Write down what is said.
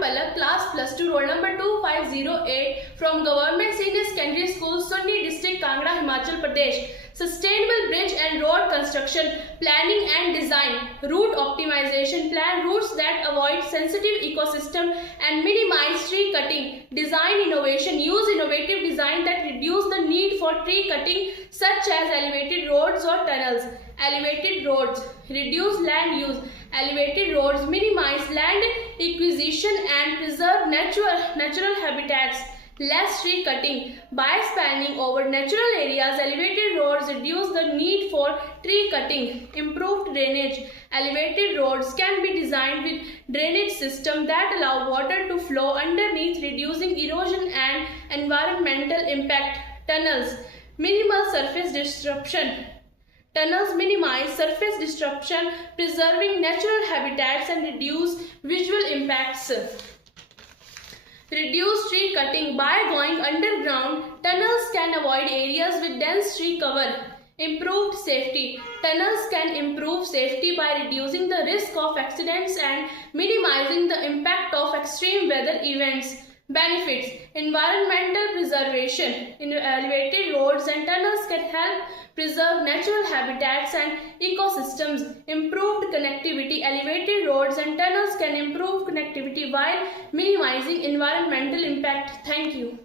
Palak, class plus 2, roll number 2508 from Government Senior Secondary School, Sundi District, Kangra, Himachal Pradesh. Sustainable bridge and road construction, planning and design, route optimization, plan routes that avoid sensitive ecosystem and minimize tree cutting, design innovation, use innovative design that reduce the need for tree cutting such as elevated roads or tunnels. Elevated roads reduce land use. Elevated roads minimize land acquisition and preserve natural habitats. Less tree cutting. By spanning over natural areas, elevated roads reduce the need for tree cutting. Improved drainage. Elevated roads can be designed with drainage systems that allow water to flow underneath, reducing erosion and environmental impact. Tunnels. Minimal surface disruption. Tunnels minimize surface disruption, preserving natural habitats and reduce visual impacts. Reduce tree cutting. By going underground, tunnels can avoid areas with dense tree cover. Improved safety. Tunnels can improve safety by reducing the risk of accidents and minimizing the impact of extreme weather events. Benefits. Environmental preservation. Elevated roads and tunnels can help preserve natural habitats and ecosystems. Improved connectivity. Elevated roads and tunnels can improve connectivity while minimizing environmental impact. Thank you.